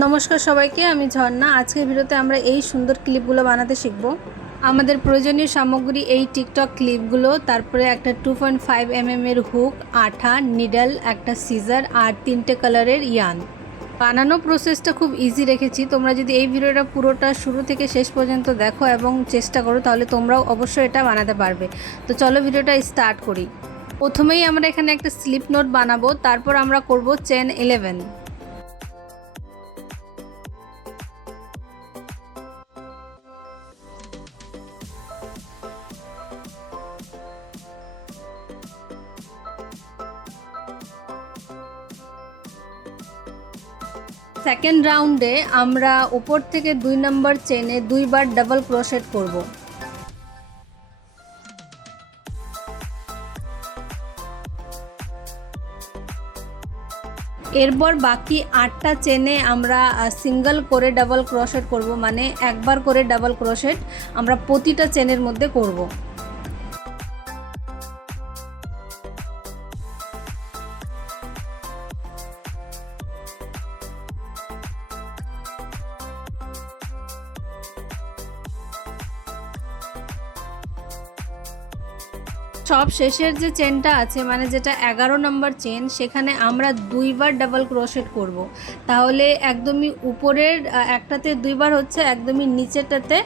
নমস্কার সবাইকে, আমি ঝর্ণা। আজকের ভিডিওতে আমরা এই সুন্দর ক্লিপগুলো বানাতে শিখব। আমাদের প্রয়োজনীয় সামগ্রী এই টিকটক ক্লিপগুলো, তারপরে একটা 2.5 mm হুক, আঠা, নিডল, একটা সিজার আর 3টে কালারের ইয়ার্ন। বানানো প্রসেসটা খুব ইজি রেখেছি। তোমরা যদি এই ভিডিওটা পুরোটা শুরু থেকে শেষ পর্যন্ত দেখো এবং চেষ্টা করো তাহলে তোমরাও অবশ্যই এটা বানাতে পারবে। তো চলো ভিডিওটা স্টার্ট করি। প্রথমেই আমরা এখানে একটা স্লিপ নোট বানাবো, তারপর আমরা করব চেন 11। সেকেন্ড রাউন্ডে আমরা উপর থেকে 2 নম্বর চেনে 2বার ডাবল ক্রোশেট করব। এরপর বাকি 8টা চেনে আমরা সিঙ্গেল করে ডাবল ক্রোশেট করব, মানে একবার করে ডাবল ক্রোশেট আমরা প্রতিটা চেনের মধ্যে করব। সব শেষের যে চেনটা আছে, মানে যেটা 11 নম্বর চেন, সেখানে আমরা 2বার ডাবল ক্রোশেট করব। তাহলে একদমই উপরের একটাতে 2বার হচ্ছে, একদমই নিচেরটাতে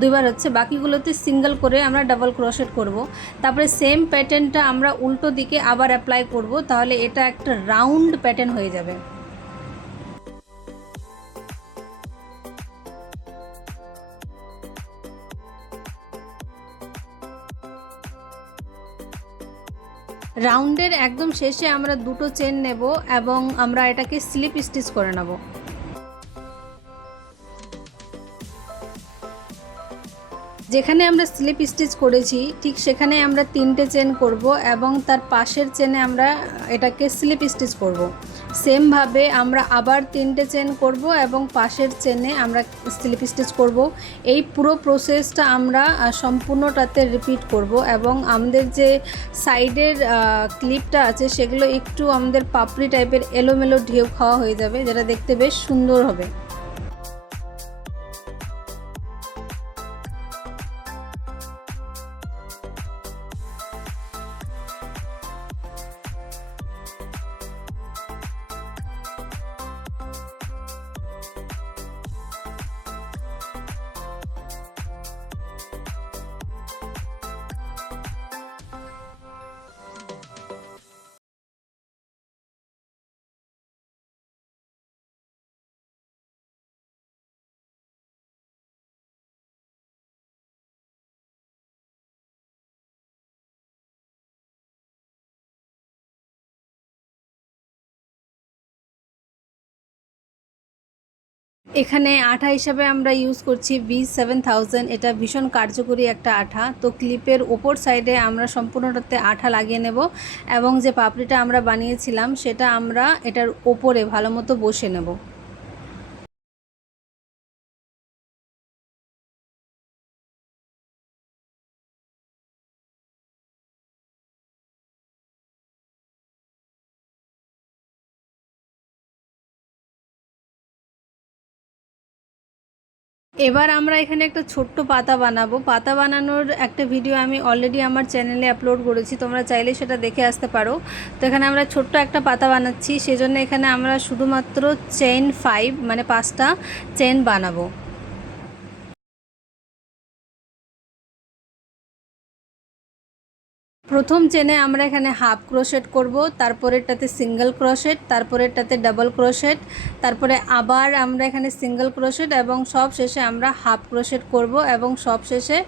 2বার হচ্ছে, বাকিগুলোতে সিঙ্গেল করে আমরা ডাবল ক্রোশেট করব। তারপরে সেম প্যাটার্নটা আমরা উল্টো দিকে আবার অ্যাপ্লাই করব, তাহলে এটা একটা রাউন্ড প্যাটার্ন হয়ে যাবে। রাউন্ডের একদম শেষে আমরা 2টো চেন নেব এবং আমরা এটাকে স্লিপ স্টিচ করে নেব। যেখানে আমরা স্লিপ স্টিচ করেছি ঠিক সেখানে আমরা 3টে চেন করব এবং তার পাশের চেনে আমরা এটাকে স্লিপ স্টিচ করব। সেমভাবে আমরা আবার 3টে চেন করব এবং পাশের চেনে আমরা স্লিপ স্টিচ করব। এই পুরো প্রসেসটা আমরা সম্পূর্ণটাতে রিপিট করব এবং আমাদের যে সাইডের ক্লিপটা আছে সেগুলো একটু আমাদের পাপড়ি টাইপের এলোমেলো ঢেউ খাওয়া হয়ে যাবে, যেটা দেখতে বেশ সুন্দর হবে। এখানে আঠা হিসাবে আমরা ইউজ করছি B7000। এটা ভীষণ কার্যকরী একটা আঠা। তো ক্লিপের ওপর সাইডে আমরা সম্পূর্ণটাতে আঠা লাগিয়ে নেব এবং যে পাপড়িটা আমরা বানিয়েছিলাম সেটা আমরা এটার ওপরে ভালো মতো বসে নেব। এবার আমরা এখানে একটা ছোট্ট পাতা বানাবো। পাতা বানানোর একটা ভিডিও আমি অলরেডি আমার চ্যানেলে আপলোড করেছি, তোমরা চাইলে সেটা দেখে আসতে পারো। তো এখানে আমরা ছোট্ট একটা পাতা বানাচ্ছি, সেজন্য এখানে আমরা শুধুমাত্র চেইন 5 মানে 5টা চেন বানাবো। প্রথম চেনে আমরা এখানে হাফ ক্রোশেট করব, তারপরেরটাতে সিঙ্গেল ক্রোশেট, তারপরেরটাতে ডাবল ক্রোশেট, তারপরে আবার আমরা এখানে সিঙ্গেল ক্রোশেট এবং সব শেষে আমরা হাফ ক্রোশেট করব এবং সব শেষে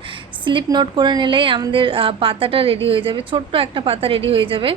স্লিপ নোট করে নিলেই আমাদের পাতাটা রেডি হয়ে যাবে, ছোট্ট একটা পাতা রেডি হয়ে যাবে।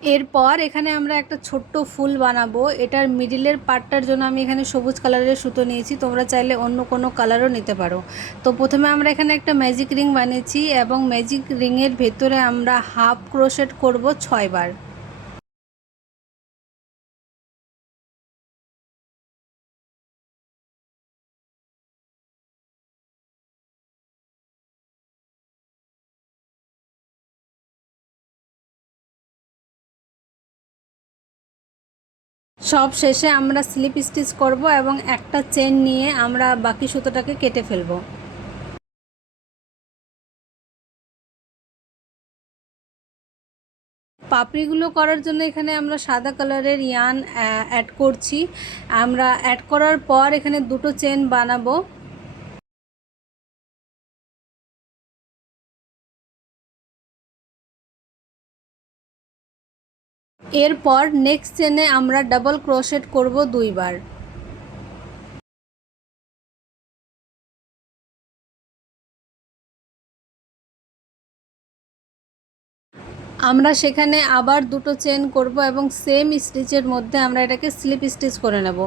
এরপর এখানে আমরা একটা ছোট্ট ফুল বানাবো। এটার মিডিলের পার্টটার জন্য আমি এখানে সবুজ কালারের সুতো নিয়েছি, তোমরা চাইলে অন্য কোনো কালারও নিতে পারো। তো প্রথমে আমরা এখানে একটা ম্যাজিক রিং বানিয়েছি এবং ম্যাজিক রিংয়ের ভেতরে আমরা হাফ ক্রোশেট করব 6বার। সব শেষে আমরা স্লিপ স্টিচ করব এবং একটা চেন নিয়ে আমরা বাকি সুতোটাকে কেটে ফেলব। পাপড়িগুলো করার জন্য এখানে আমরা সাদা কালারের ইয়ান অ্যাড করছি। আমরা অ্যাড করার পর এখানে দুটো চেন বানাবো। এরপর নেক্সট চেনে আমরা ডাবল ক্রোশেট করব 2বার। আমরা সেখানে আবার দুটো চেন করব এবং সেম স্টিচের মধ্যে আমরা এটাকে স্লিপ স্টিচ করে নেব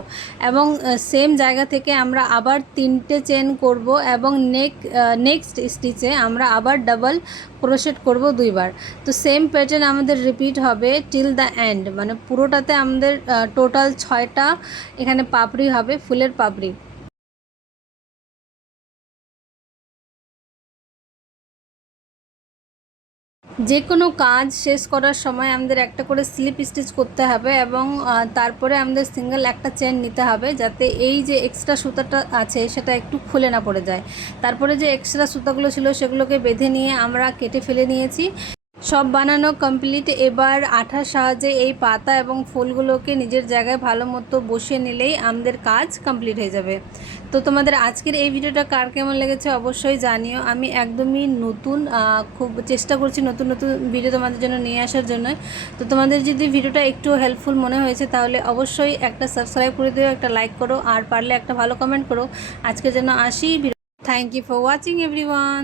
এবং সেম জায়গা থেকে আমরা আবার 3টে চেন করব এবং নেক্সট স্টিচে আমরা আবার ডাবল ক্রোশেট করব 2বার। তো সেম প্যাটার্ন আমাদের রিপিট হবে টিল দ্য এন্ড, মানে পুরোটাতে আমাদের টোটাল 6টা এখানে পাপড়ি হবে, ফুলের পাপড়ি। যে কোনো কাজ শেষ করার সময় আমাদের একটা করে স্লিপ স্টিচ করতে হবে এবং তারপরে আমাদের সিঙ্গেল একটা চেন নিতে হবে, যাতে এই যে এক্সট্রা সুতাটা আছে সেটা একটু খুলে না পড়ে যায়। তারপরে যে এক্সট্রা সুতাগুলো ছিল সেগুলোকে বেঁধে নিয়ে আমরা কেটে ফেলে নিয়েছি। সব বানানো কমপ্লিট। এবার আঠার সাহায্যে এই পাতা এবং ফুলগুলোকে নিজের জায়গায় ভালো মতো বসিয়ে নিলেই আমাদের কাজ কমপ্লিট হয়ে যাবে। তো তোমাদের আজকের এই ভিডিওটা কার কেমন লেগেছে অবশ্যই জানিও। আমি একদমই নতুন, খুব চেষ্টা করছি নতুন নতুন ভিডিও তোমাদের জন্য নিয়ে আসার জন্য। তো তোমাদের যদি ভিডিওটা একটু হেল্পফুল মনে হয়েছে তাহলে অবশ্যই একটা সাবস্ক্রাইব করে দিও, একটা লাইক করো, আর পারলে একটা ভালো কমেন্ট করো। আজকের জন্য আসি। Thank you for watching everyone.